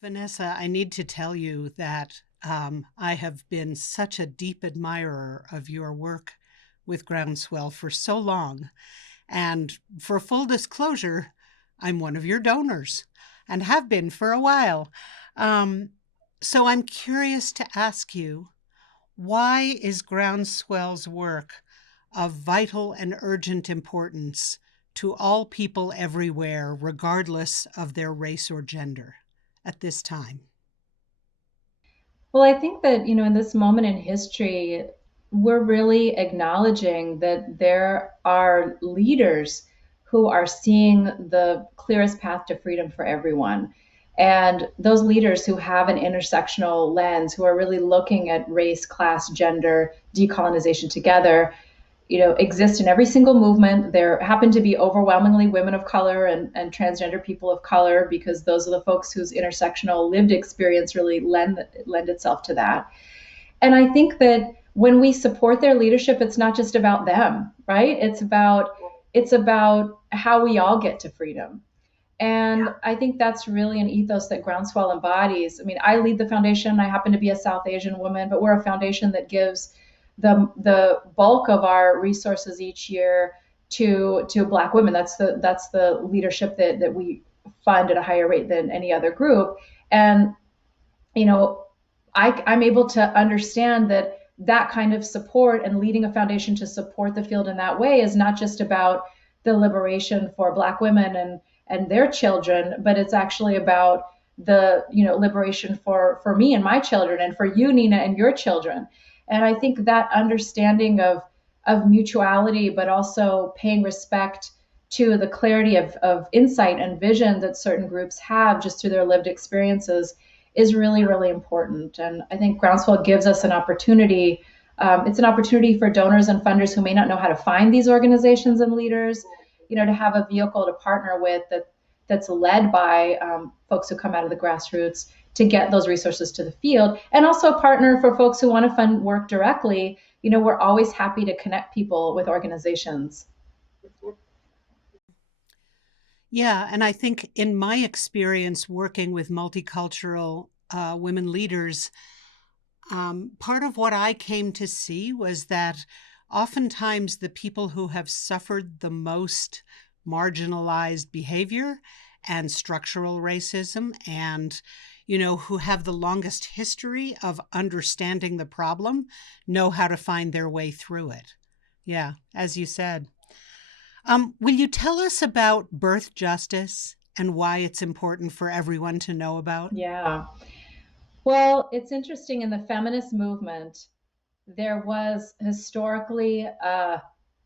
Vanessa, I need to tell you that I have been such a deep admirer of your work with Groundswell for so long. And for full disclosure, I'm one of your donors and have been for a while. Um, so I'm curious to ask you, why is Groundswell's work of vital and urgent importance to all people everywhere, regardless of their race or gender, at this time? Well, I think that, in this moment in history, we're really acknowledging that there are leaders who are seeing the clearest path to freedom for everyone. And those leaders who have an intersectional lens, who are really looking at race, class, gender, decolonization together, exist in every single movement. There happen to be overwhelmingly women of color and transgender people of color because those are the folks whose intersectional lived experience really lend itself to that. And I think that when we support their leadership, it's not just about them, right? It's about how we all get to freedom. And I think that's really an ethos that Groundswell embodies. I mean, I lead the foundation. I happen to be a South Asian woman, but we're a foundation that gives the bulk of our resources each year to Black women. That's the leadership that we fund at a higher rate than any other group. And you know, I'm able to understand that that kind of support and leading a foundation to support the field in that way is not just about the liberation for Black women and their children, but it's actually about the liberation for me and my children, and for you, Nina, and your children. And I think that understanding of mutuality, but also paying respect to the clarity of insight and vision that certain groups have just through their lived experiences is really, really important. And I think Groundswell gives us an opportunity. It's an opportunity for donors and funders who may not know how to find these organizations and leaders, to have a vehicle to partner with that's led by folks who come out of the grassroots to get those resources to the field, and also a partner for folks who want to fund work directly. We're always happy to connect people with organizations. Yeah, and I think in my experience working with multicultural women leaders, part of what I came to see was that oftentimes the people who have suffered the most marginalized behavior and structural racism and who have the longest history of understanding the problem know how to find their way through it. Yeah, as you said. Will you tell us about birth justice and why it's important for everyone to know about? Yeah. Well, it's interesting in the feminist movement, there was historically a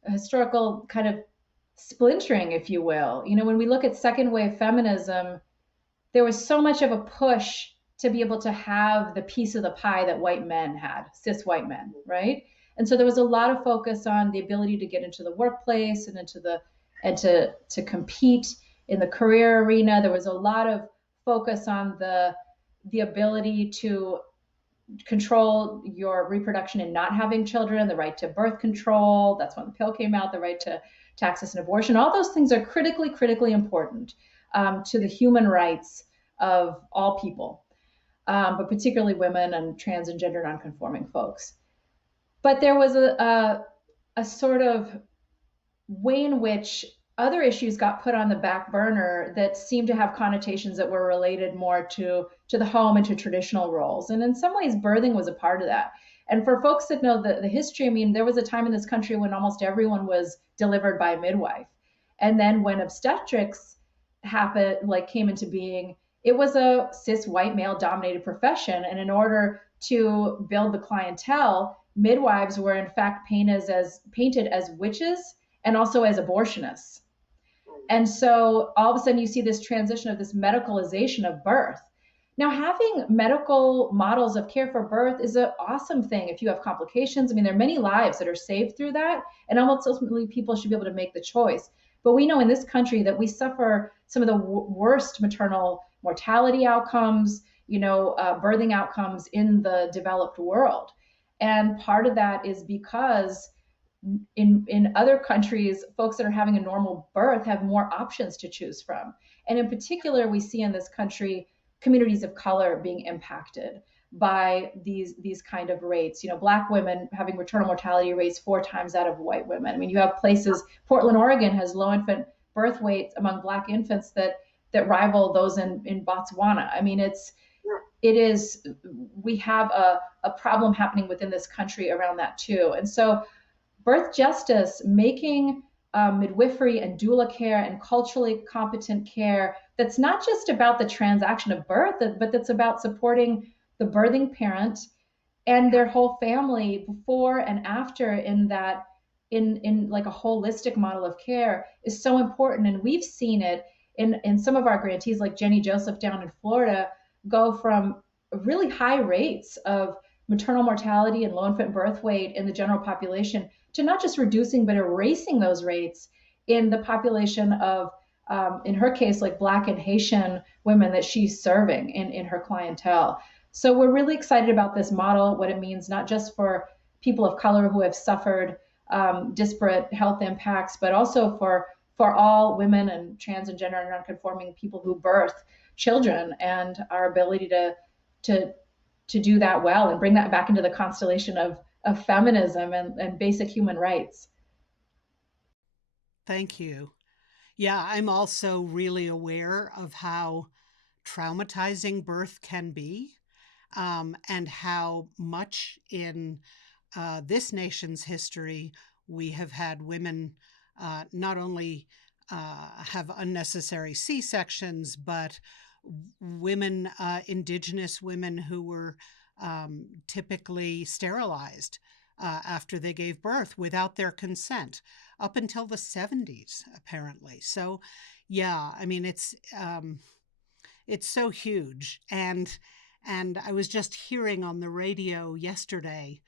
historical kind of splintering, if you will. When we look at second wave feminism, there was so much of a push to be able to have the piece of the pie that white men had, cis white men, right? And so there was a lot of focus on the ability to get into the workplace and to compete in the career arena. There was a lot of focus on the ability to control your reproduction and not having children, the right to birth control. That's when the pill came out, the right to access an abortion. All those things are critically, critically important to the human rights of all people, but particularly women and trans and gender nonconforming folks. But there was a sort of way in which other issues got put on the back burner that seemed to have connotations that were related more to the home and to traditional roles. And in some ways, birthing was a part of that. And for folks that know the history, I mean, there was a time in this country when almost everyone was delivered by a midwife. And then when obstetrics happened, like came into being, it was a cis white male dominated profession. And in order to build the clientele, midwives were in fact painted as witches and also as abortionists. And so all of a sudden you see this transition of this medicalization of birth. Now, having medical models of care for birth is an awesome thing if you have complications. I mean, there are many lives that are saved through that, and almost ultimately people should be able to make the choice. But we know in this country that we suffer some of the worst maternal mortality outcomes, birthing outcomes in the developed world. And part of that is because in other countries, folks that are having a normal birth have more options to choose from. And in particular, we see in this country communities of color being impacted by these kind of rates. Black women having maternal mortality rates 4 times that of white women. I mean, you have places, Portland, Oregon has low infant birth weights among Black infants that rival those in Botswana. I mean, it is, we have a problem happening within this country around that too. And so birth justice, making midwifery and doula care and culturally competent care that's not just about the transaction of birth, but that's about supporting the birthing parent and their whole family before and after, in that, in like a holistic model of care, is so important. And we've seen it in some of our grantees, like Jenny Joseph down in Florida, go from really high rates of maternal mortality and low infant birth weight in the general population to not just reducing but erasing those rates in the population of, in her case, like Black and Haitian women that she's serving in her clientele. So we're really excited about this model, what it means not just for people of color who have suffered disparate health impacts, but also for all women and trans and gender and nonconforming people who birth children, and our ability to do that well and bring that back into the constellation of feminism and basic human rights. Thank you. Yeah, I'm also really aware of how traumatizing birth can be, and how much in this nation's history we have had women not only have unnecessary C-sections, but women, Indigenous women who were typically sterilized after they gave birth without their consent, up until the 70s, apparently. So, yeah, I mean, it's so huge. And I was just hearing on the radio yesterday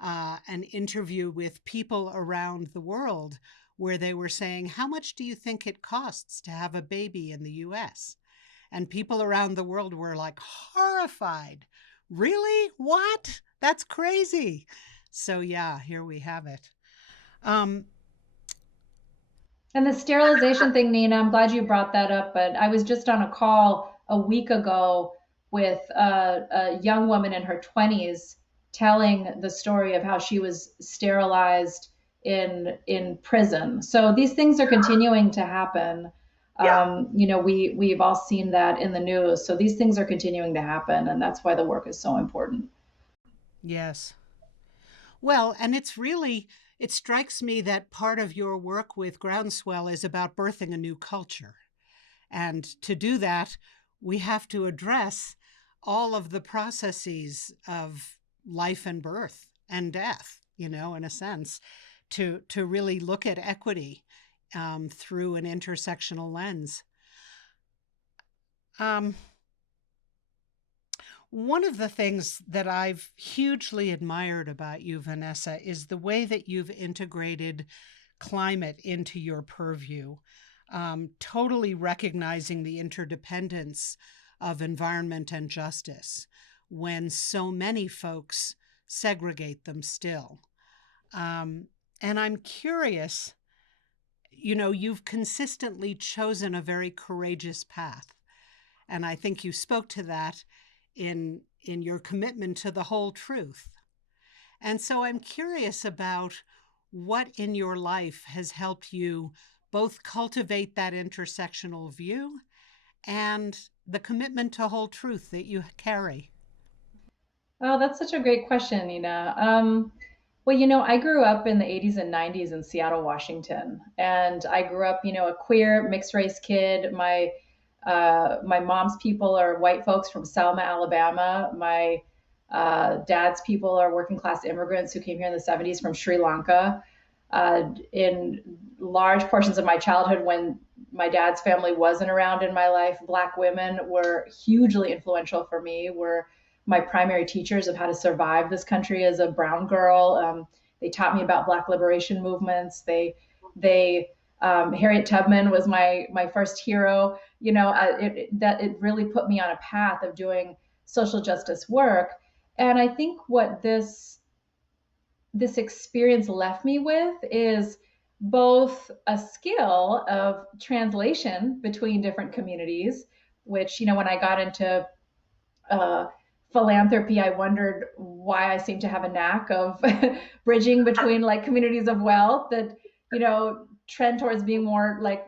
an interview with people around the world where they were saying, how much do you think it costs to have a baby in the US? And people around the world were like horrified. Really? What? That's crazy. So yeah, here we have it. Um, And the sterilization thing, Nina, I'm glad you brought that up. But I was just on a call a week ago with a young woman in her 20s telling the story of how she was sterilized in prison. So these things are continuing to happen. Yeah. We've all seen that in the news. So these things are continuing to happen, and that's why the work is so important. yes. Well, and it strikes me that part of your work with Groundswell is about birthing a new culture. And to do that, we have to address all of the processes of life and birth and death, in a sense, to really look at equity through an intersectional lens. One of the things that I've hugely admired about you, Vanessa, is the way that you've integrated climate into your purview, totally recognizing the interdependence of environment and justice when so many folks segregate them still. And I'm curious, you've consistently chosen a very courageous path. And I think you spoke to that in your commitment to the whole truth. And so I'm curious about what in your life has helped you both cultivate that intersectional view and the commitment to whole truth that you carry. Oh, that's such a great question, Nina. Well, I grew up in the 80s and 90s in Seattle, Washington, and I grew up, a queer mixed race kid. My mom's people are white folks from Selma, Alabama. My dad's people are working class immigrants who came here in the 70s from Sri Lanka. In large portions of my childhood, when my dad's family wasn't around in my life, Black women were hugely influential for me, were my primary teachers of how to survive this country as a brown girl. They taught me about Black liberation movements. They Harriet Tubman was my first hero. It really put me on a path of doing social justice work. And I think what this experience left me with is both a skill of translation between different communities, which, when I got into philanthropy, I wondered why I seem to have a knack of bridging between like communities of wealth that, trend towards being more like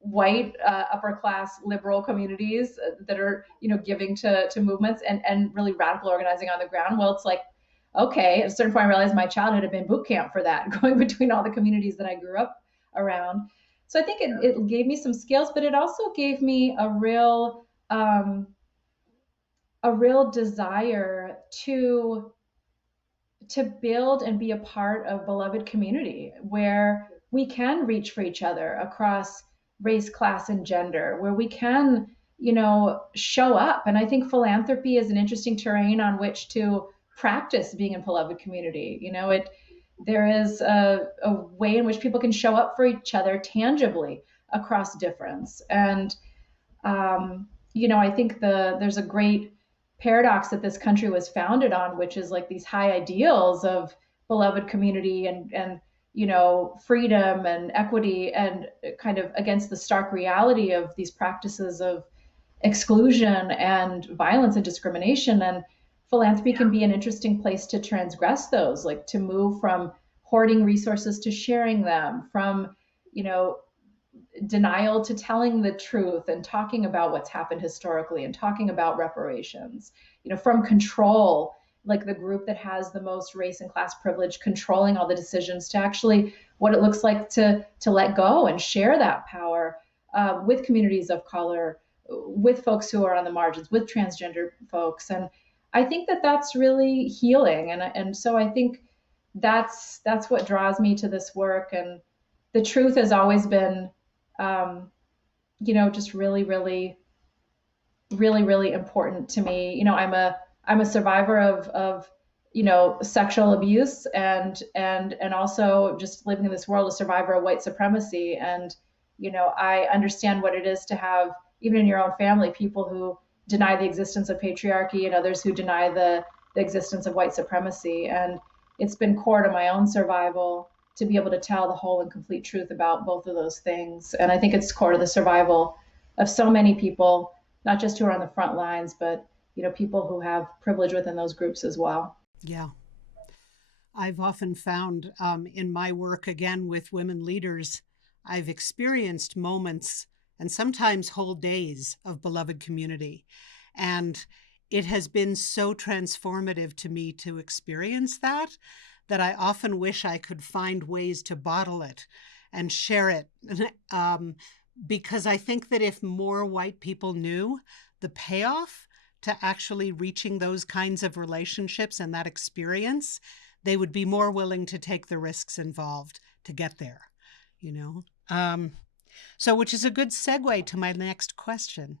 white upper class liberal communities that are giving to movements and really radical organizing on the ground. Well, it's like, okay, at a certain point I realized my childhood had been boot camp for that, going between all the communities that I grew up around. So I think it gave me some skills, but it also gave me a real desire to build and be a part of beloved community where we can reach for each other across race, class, and gender, where we can, show up. And I think philanthropy is an interesting terrain on which to practice being in beloved community. There is a way in which people can show up for each other tangibly across difference. And I think there's a great paradox that this country was founded on, which is like these high ideals of beloved community and freedom and equity, and kind of against the stark reality of these practices of exclusion and violence and discrimination. And philanthropy can be an interesting place to transgress those, like to move from hoarding resources to sharing them, from denial to telling the truth and talking about what's happened historically and talking about reparations, from control, like the group that has the most race and class privilege controlling all the decisions, to actually what it looks like to let go and share that power with communities of color, with folks who are on the margins, with transgender folks. And I think that that's really healing. And so I think that's what draws me to this work. And the truth has always been just really, really, really, really important to me. I'm a survivor of sexual abuse and also just living in this world, a survivor of white supremacy. And I understand what it is to have, even in your own family, people who deny the existence of patriarchy and others who deny the existence of white supremacy. And it's been core to my own survival to be able to tell the whole and complete truth about both of those things. And I think it's core to the survival of so many people, not just who are on the front lines, but people who have privilege within those groups as well. Yeah. I've often found in my work, again, with women leaders, I've experienced moments and sometimes whole days of beloved community. And it has been so transformative to me to experience that I often wish I could find ways to bottle it and share it. Because I think that if more white people knew the payoff to actually reaching those kinds of relationships and that experience, they would be more willing to take the risks involved to get there, So, which is a good segue to my next question.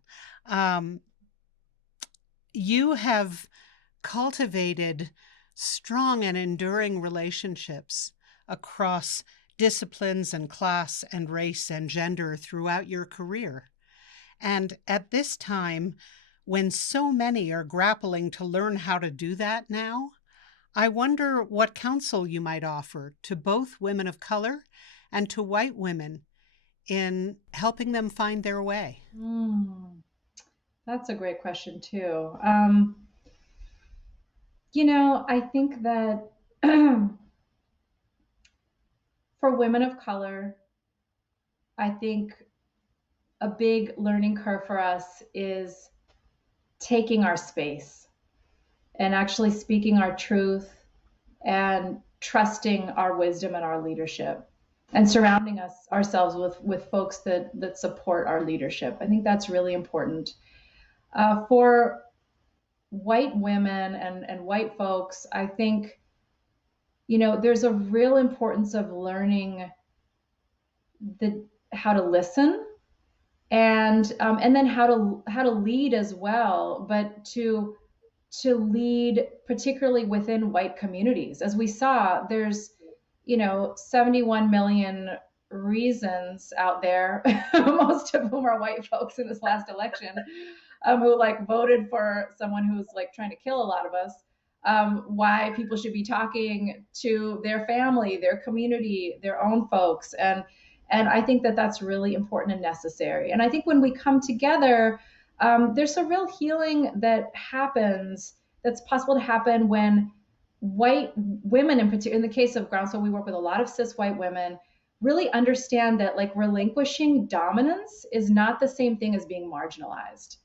You have cultivated strong and enduring relationships across disciplines and class and race and gender throughout your career. And at this time, when so many are grappling to learn how to do that now, I wonder what counsel you might offer to both women of color and to white women in helping them find their way. That's a great question too. I think that for women of color, I think a big learning curve for us is taking our space and actually speaking our truth and trusting our wisdom and our leadership and surrounding ourselves with folks that support our leadership. I think that's really important. For white women and white folks, I think, there's a real importance of learning how to listen and then how to lead as well, but to lead particularly within white communities. As we saw, there's 71 million reasons out there, most of whom are white folks in this last election, who voted for someone who's trying to kill a lot of us. Why people should be talking to their family, their community, their own folks, and I think that that's really important and necessary. And I think when we come together, There's a real healing that happens, that's possible to happen when white women, in particular, in the case of Groundswell, we work with a lot of cis white women, really understand that like relinquishing dominance is not the same thing as being marginalized.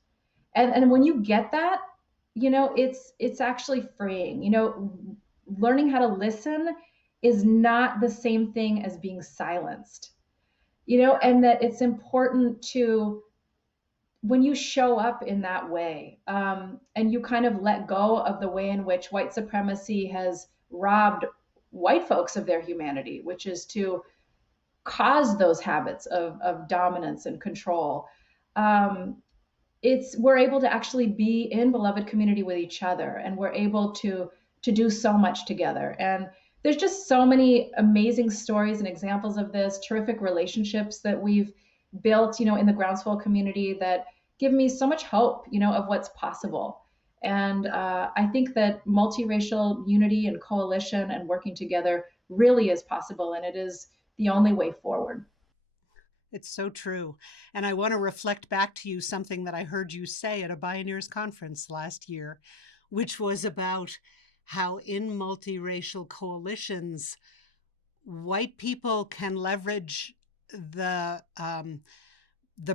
And when you get that, it's actually freeing. Learning how to listen is not the same thing as being silenced. And that it's important to, when you show up in that way, and you kind of let go of the way in which white supremacy has robbed white folks of their humanity, which is to cause those habits of dominance and control. We're able to actually be in beloved community with each other, and we're able to do so much together. And there's just so many amazing stories and examples of this, terrific relationships that we've built, in the Groundswell community, that give me so much hope, of what's possible. And I think that multiracial unity and coalition and working together really is possible, and it is the only way forward. It's so true. And I want to reflect back to you something that I heard you say at a Bioneers conference last year, which was about how in multiracial coalitions, white people can leverage the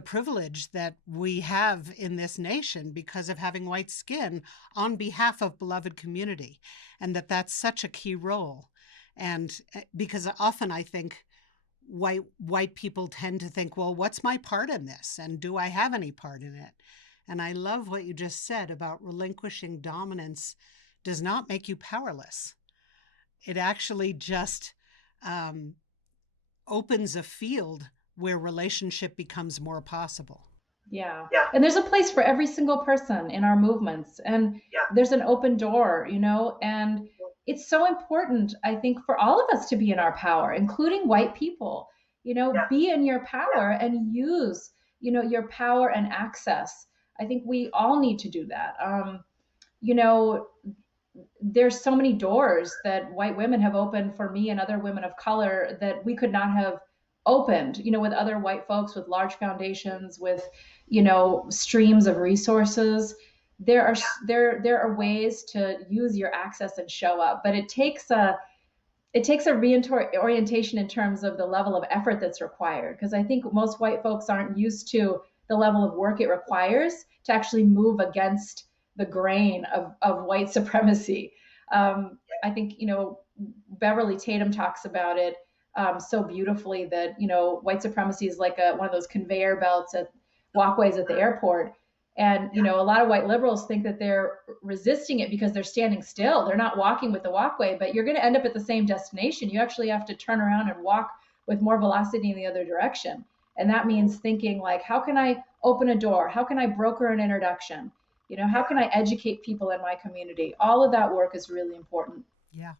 privilege that we have in this nation because of having white skin on behalf of beloved community, and that's such a key role. And because often I think white people tend to think, well, what's my part in this? And do I have any part in it? And I love what you just said about relinquishing dominance does not make you powerless. It actually just opens a field where relationship becomes more possible. Yeah. And there's a place for every single person in our movements. And there's an open door, and it's so important, I think, for all of us to be in our power, including white people, be in your power and use, your power and access. I think we all need to do that. You know, there's so many doors that white women have opened for me and other women of color that we could not have opened, with other white folks with large foundations, with, streams of resources. There are ways to use your access and show up, but it takes a reorientation in terms of the level of effort that's required, because I think most white folks aren't used to the level of work it requires to actually move against the grain of white supremacy. I think, Beverly Tatum talks about it so beautifully, that, white supremacy is like one of those conveyor belts at walkways at the airport. And, a lot of white liberals think that they're resisting it because they're standing still. They're not walking with the walkway, but you're going to end up at the same destination. You actually have to turn around and walk with more velocity in the other direction. And that means thinking like, how can I open a door? How can I broker an introduction? How can I educate people in my community? All of that work is really important. Yeah.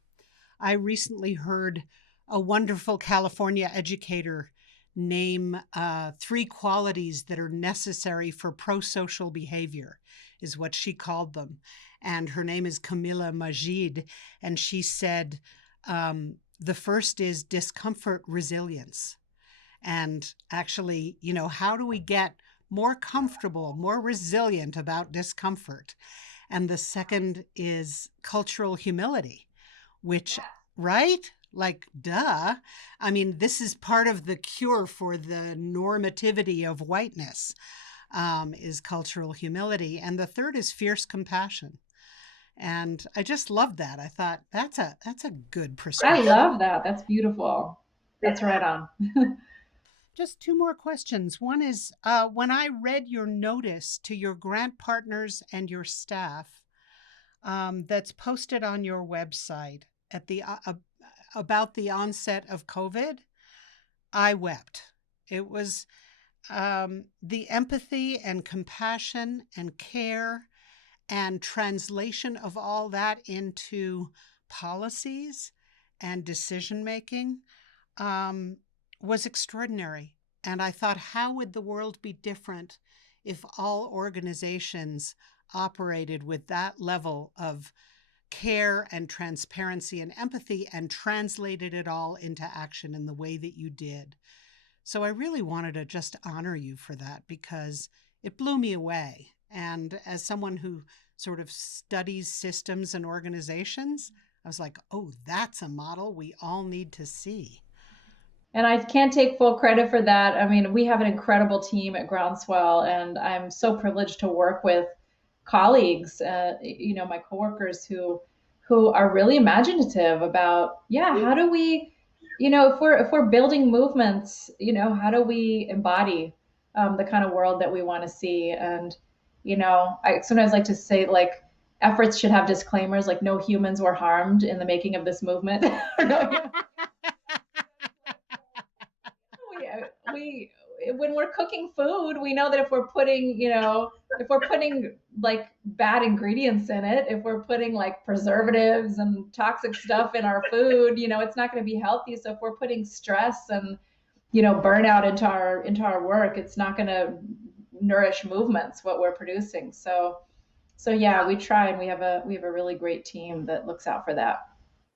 I recently heard a wonderful California educator name 3 qualities that are necessary for pro-social behavior, is what she called them. And her name is Camila Majid. And she said, the first is discomfort resilience. And actually, how do we get more comfortable, more resilient about discomfort? And the second is cultural humility, which, right? Like, duh. I mean, this is part of the cure for the normativity of whiteness, is cultural humility. And the third is fierce compassion. And I just loved that. I thought that's a good prescription. I love that. That's beautiful. That's right on. Just 2 more questions. One is, when I read your notice to your grant partners and your staff, that's posted on your website at the about the onset of COVID, I wept. It was the empathy and compassion and care and translation of all that into policies and decision making was extraordinary. And I thought, how would the world be different if all organizations operated with that level of care and transparency and empathy and translated it all into action in the way that you did? So I really wanted to just honor you for that, because it blew me away. And as someone who sort of studies systems and organizations, I was like, oh, that's a model we all need to see. And I can't take full credit for that. I mean, we have an incredible team at Groundswell, and I'm so privileged to work with colleagues, my coworkers who are really imaginative about, yeah, how do we, if we're building movements, how do we embody the kind of world that we want to see? And I sometimes like to say like efforts should have disclaimers like no humans were harmed in the making of this movement. No, we when we're cooking food, we know that if we're putting like bad ingredients in it, if we're putting like preservatives and toxic stuff in our food, it's not going to be healthy. So if we're putting stress and burnout into our work, it's not going to nourish movements what we're producing. So yeah, we try, and we have a really great team that looks out for that.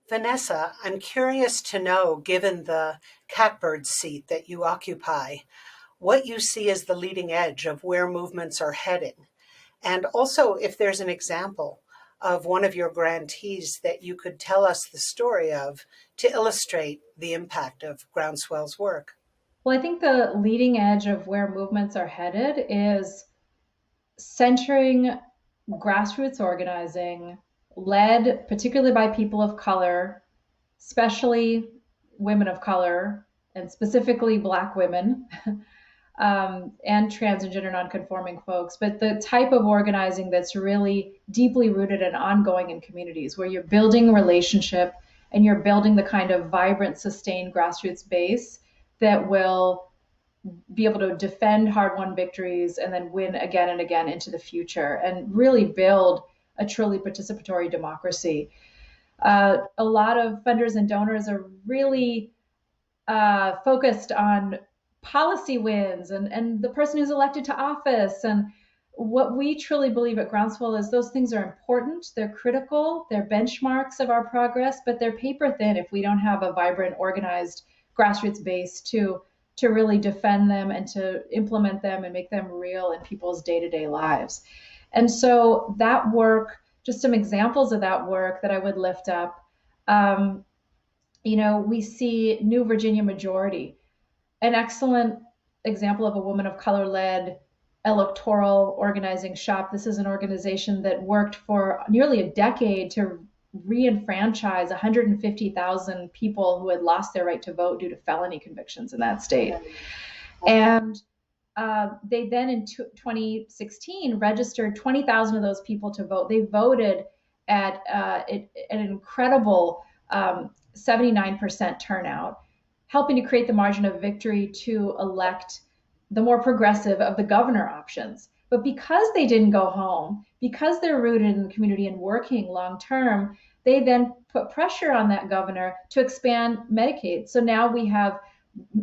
Vanessa, I'm curious to know, given the catbird seat that you occupy, what you see as the leading edge of where movements are heading. And also, if there's an example of one of your grantees that you could tell us the story of to illustrate the impact of Groundswell's work. Well, I think the leading edge of where movements are headed is centering grassroots organizing led particularly by people of color, especially women of color, and specifically Black women, and trans and gender nonconforming folks, but the type of organizing that's really deeply rooted and ongoing in communities where you're building relationship and you're building the kind of vibrant, sustained grassroots base that will be able to defend hard won victories and then win again and again into the future and really build a truly participatory democracy. A lot of funders and donors are really focused on policy wins and the person who's elected to office. And what we truly believe at Groundswell is those things are important, they're critical, they're benchmarks of our progress, but they're paper thin if we don't have a vibrant, organized grassroots base to really defend them and to implement them and make them real in people's day-to-day lives. And so that work, just some examples of that work that I would lift up. Um, we see New Virginia Majority, an excellent example of a woman of color led electoral organizing shop. This is an organization that worked for nearly a decade to re-enfranchise 150,000 people who had lost their right to vote due to felony convictions in that state. And they then in 2016 registered 20,000 of those people to vote. They voted at an incredible 79% turnout, helping to create the margin of victory to elect the more progressive of the governor options. But because they didn't go home, because they're rooted in the community and working long term, they then put pressure on that governor to expand Medicaid. So now we have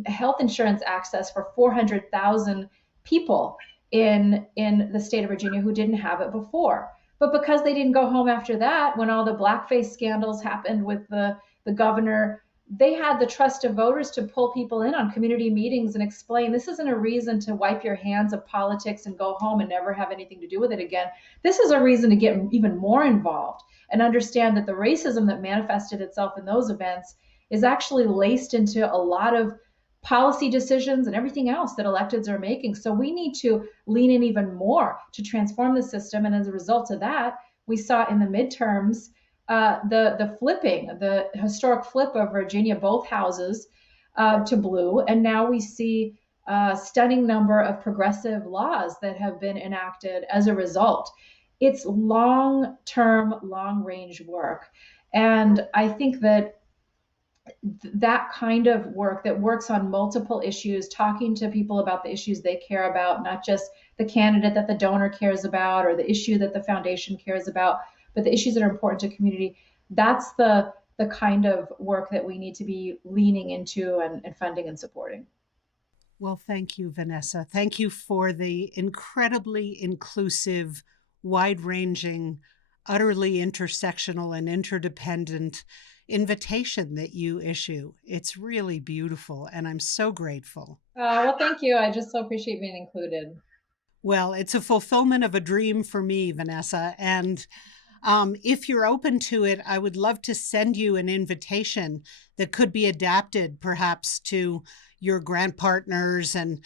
health insurance access for 400,000 people in the state of Virginia who didn't have it before. But because they didn't go home after that, when all the blackface scandals happened with the governor, they had the trust of voters to pull people in on community meetings and explain this isn't a reason to wipe your hands of politics and go home and never have anything to do with it again. This is a reason to get even more involved and understand that the racism that manifested itself in those events is actually laced into a lot of policy decisions and everything else that electeds are making. So we need to lean in even more to transform the system. And as a result of that, we saw in the midterms the flipping, the historic flip of Virginia, both houses to blue, and now we see a stunning number of progressive laws that have been enacted as a result. It's long-term, long-range work, and I think that that kind of work that works on multiple issues, talking to people about the issues they care about, not just the candidate that the donor cares about or the issue that the foundation cares about, but the issues that are important to community. That's the kind of work that we need to be leaning into and funding and supporting. Well, thank you, Vanessa. Thank you for the incredibly inclusive, wide ranging, utterly intersectional and interdependent invitation that you issue. It's really beautiful, and I'm so grateful. Well, thank you. I just so appreciate being included. Well, it's a fulfillment of a dream for me, Vanessa. And if you're open to it, I would love to send you an invitation that could be adapted perhaps to your grant partners. And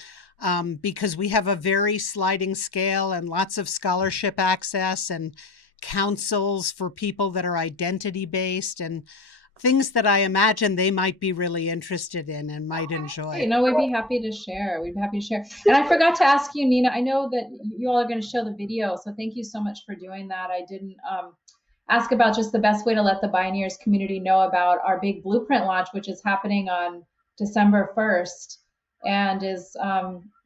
because we have a very sliding scale and lots of scholarship access and councils for people that are identity based and things that I imagine they might be really interested in and might Hey, enjoy. no, we'd be happy to share. We'd be happy to share. And I forgot to ask you, Nina, I know that you all are going to show the video, so thank you so much for doing that. I didn't ask about just the best way to let the Bioneers community know about our big blueprint launch, which is happening on December 1st, and is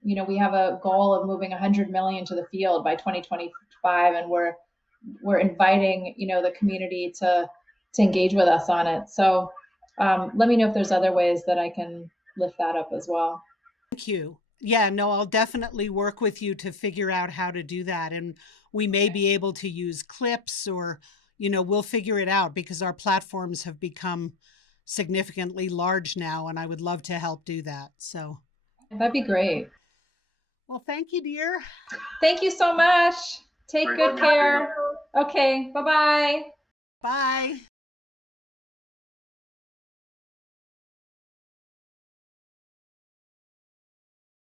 we have a goal of moving 100 million to the field by 2025, and we're inviting the community to engage with us on it. So let me know if there's other ways that I can lift that up as well. Thank you. Yeah, no, I'll definitely work with you to figure out how to do that. And we may be able to use clips or, we'll figure it out because our platforms have become significantly large now. And I would love to help do that. So, That'd be great. well, thank you, dear. Thank you so much. Take good care. Okay, bye bye. Bye.